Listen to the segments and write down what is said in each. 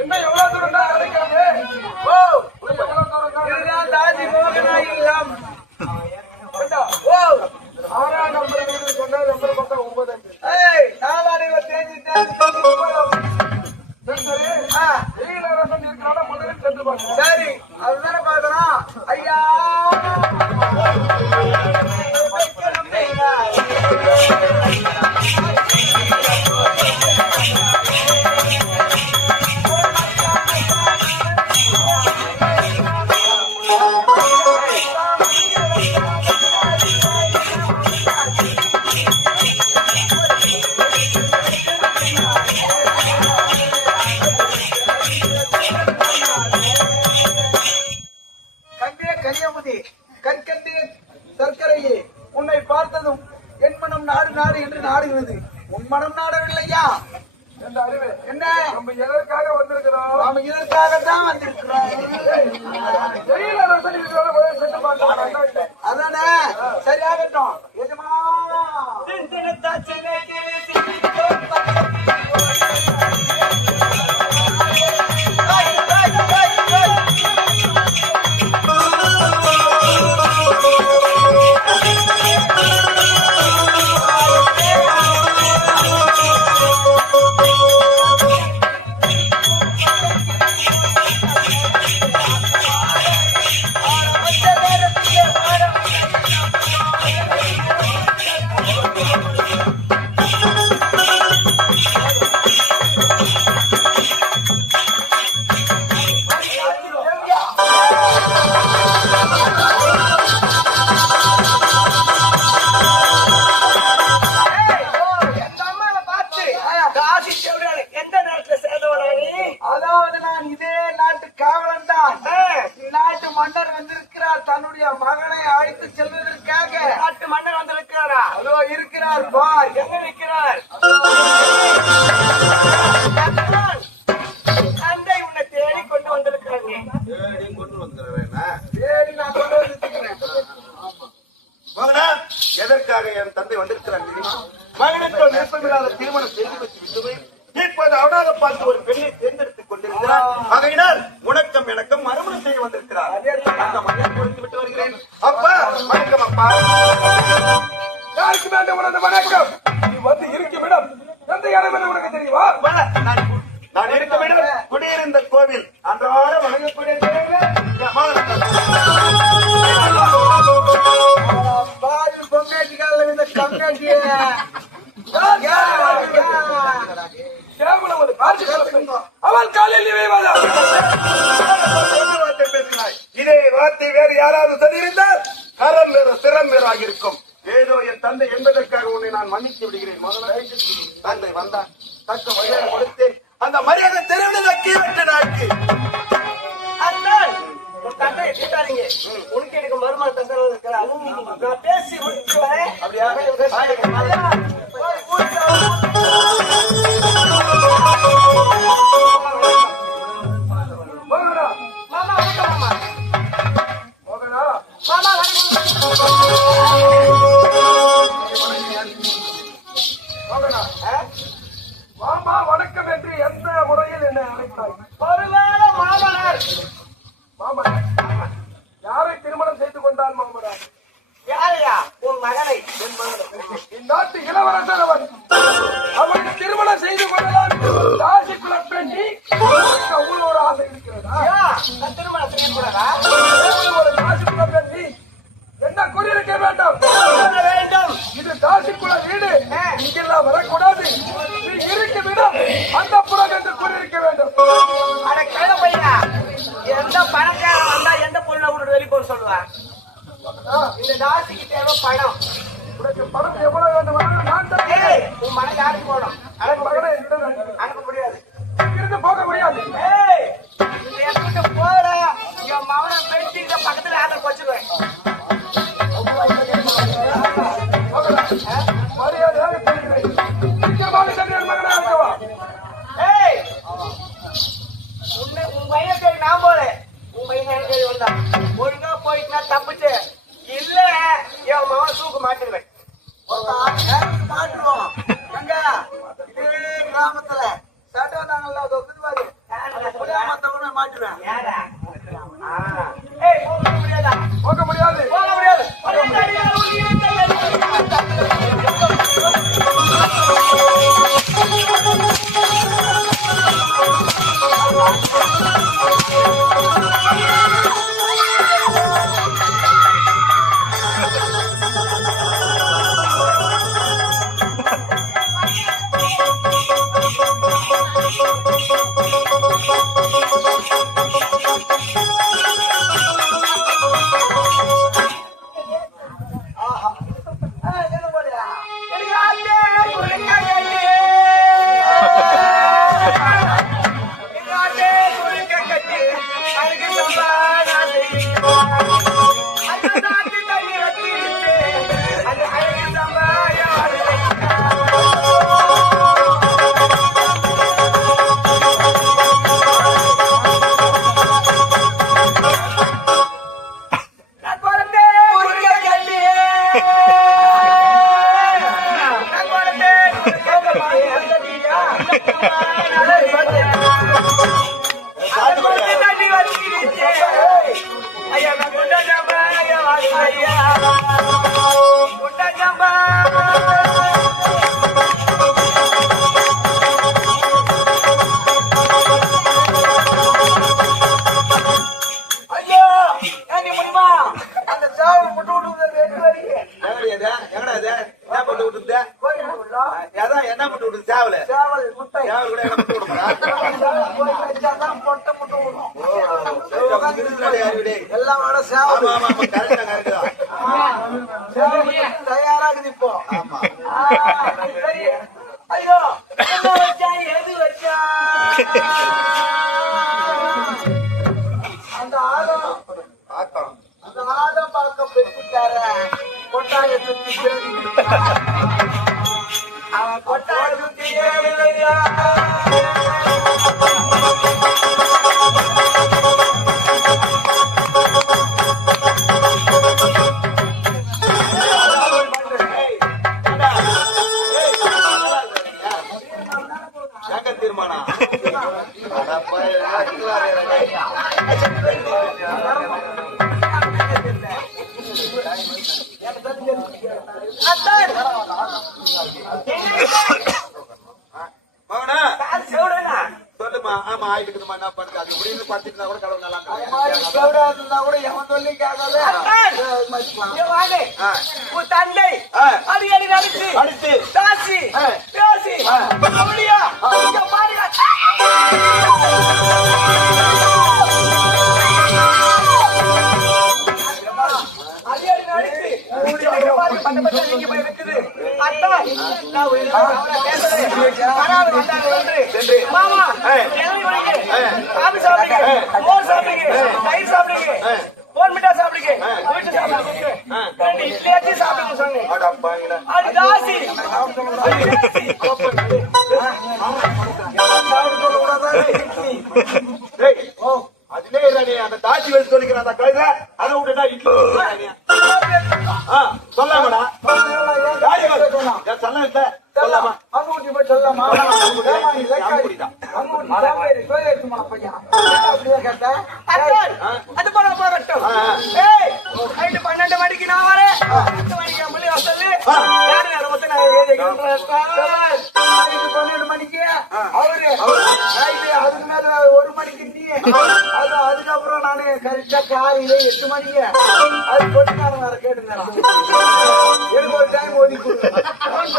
என்ன எவ்வளவு தூரம் தான் கிடைக்காது ஓ! எவ்வளவு தூரம் தான் இதுதான் தாஜி ஓ ஆறாம் நாடுகிறது உன் மனம் நாடவில்லையா? என்ற அறிவு. என்ன? நம்ம எதற்காக வந்திருக்கிறோம்? நாம இதற்காகத்தான் வந்திருக்கிறோம்? சரியாகட்டும் வந்திருக்கிறார் தன்னுடைய மகனை அழைத்து செல்வதற்காக நாட்டு மன்னர் வந்திருக்கிறாரா? அதோ இருக்கிறார் பார் எங்க நிற்கிறார்? தந்தை உன்னை தேடி கொண்டு வந்திருக்கிறார் நீ. சரி நான் கொண்டு வந்துருக்கிறேன் மகனா எதற்காக என் தந்தை வந்திருக்கிறார் தெரியுமா மகனுக்கு விருப்பமில்லாத திருமணம் செய்து வச்சு விட்டுவை இப்போது அவனாக பார்த்து ஒரு பெண்ணை வணக்கம். நீ வந்து இருக்கும் இடம் எந்த இடம் என்று உனக்கு தெரியுமா? நான் நான் இருக்க வேண்டும் குடியிருந்த கோவில். அன்றாட வணங்கக்கூடிய. அவன் காலில்? இதே வார்த்தை வேறு யாராவது சொல்லியிருந்தால் கரம் வேறு சிரம் வேறு ஆகியிருக்கும் ஏதோ என் தந்தை என்பதற்காக உன்னை நான் மன்னித்து விடுகிறேன். முதல்ல தந்தை வந்தான் மாமன் யாரை திருமணம் செய்து கொண்டான் மாமனார் யாரையா? உன் மகனை. இந்நாட்டு இளவரசர் அவன். அவனை திருமணம் செய்து கொள்ளலாம் என்று ராசிக்குள்ள பெண்ணி உனக்கு அவ்வளவு ஒரு ஆசை இருக்கிறதா திருமணம் செய்யக்கூடாதா? ஒரு ராசிக்குள்ள பெண்ணி என்ன கூறியிருக்க வேண்டும்? மாட்டுவேன் எங்கடி இது? எங்கடா இது? என்ன உள்ள அதான் என்ன போட்டு விட்டுருது? சேவலு. சேவல் முட்டை சேவல் கூட என்ன வச்சாதான் பொட்டை முட்டை விடும்? எல்லாம் விட ஆமா, ஆமா. சேவல் தயாராகுது இப்போ ஆமா. ஆயிட்டுக்குதுமா என்ன பண்றது? அது முடிந்து பார்த்துட்டு கூட கடவுள் நல்லா இருந்தா கூட எவன் சொல்லி கேட்காத தந்தை. பேசி மாமா. காபி சாப்பிடுங்க, மோர் சாப்பிடுங்க, தயிர் சாப்பிடுங்க, போன் மிட்டாய் சாப்பிடுங்க, வீட்டு சாப்பிடுங்க. ரெண்டு இட்லியாச்சும் சாப்பிடுங்க சொன்னேன். அட பாவிங்களா. அது தாசி. பன்னெண்டு மணிக்கு நான் வரேன். பத்து மணிக்கு நாளைக்கு பன்னெண்டு மணிக்கு. அவரு நைட்டு அதுக்கு மேல ஒரு மணிக்கு நீ. அது அதுக்கப்புறம் நானு கரெக்டா காலையில எட்டு மணிக்கு. அது கொட்டினாரு வேற கேட்டுருந்தேன். எனக்கு ஒரு டைம் ஒதுக்கி கொடு. உனக்கு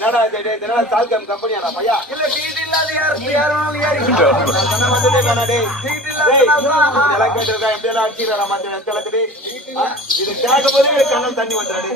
என்னடா இது, என்னடா சால்கம் கம்பெனியாடா பையா? இல்ல சீட் இல்லாத யாரு யாரும் ஏறிக்கலாம் நான் வந்துட்டே. சீட் கேட்டிருக்கா, இது கண்ணம் தண்ணி உங்களுக்கு பாரு.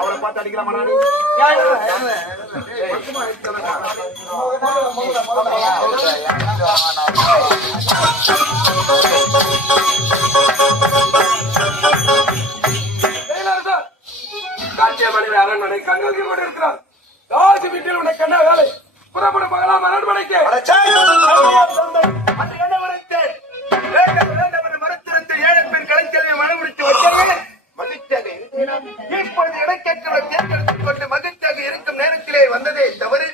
அவரை பார்த்து அடிக்கலாமா நானு? நோக்கி கொண்டிருக்கிறார் தாஜ் வீட்டில் உனக்கு என்ன வேலை? புறப்படும் மகளாம் அரண்மனைக்கு ஏழை பெண் கலைச்செல்வி மனமுடித்து வந்தேன் மகிழ்ச்சியாக இருக்கிறேன் இப்பொழுது இடக்கேற்றவர் தேர்ந்தெடுத்துக் கொண்டு மகிழ்ச்சியாக இருக்கும் நேரத்திலே வந்ததே தவறு.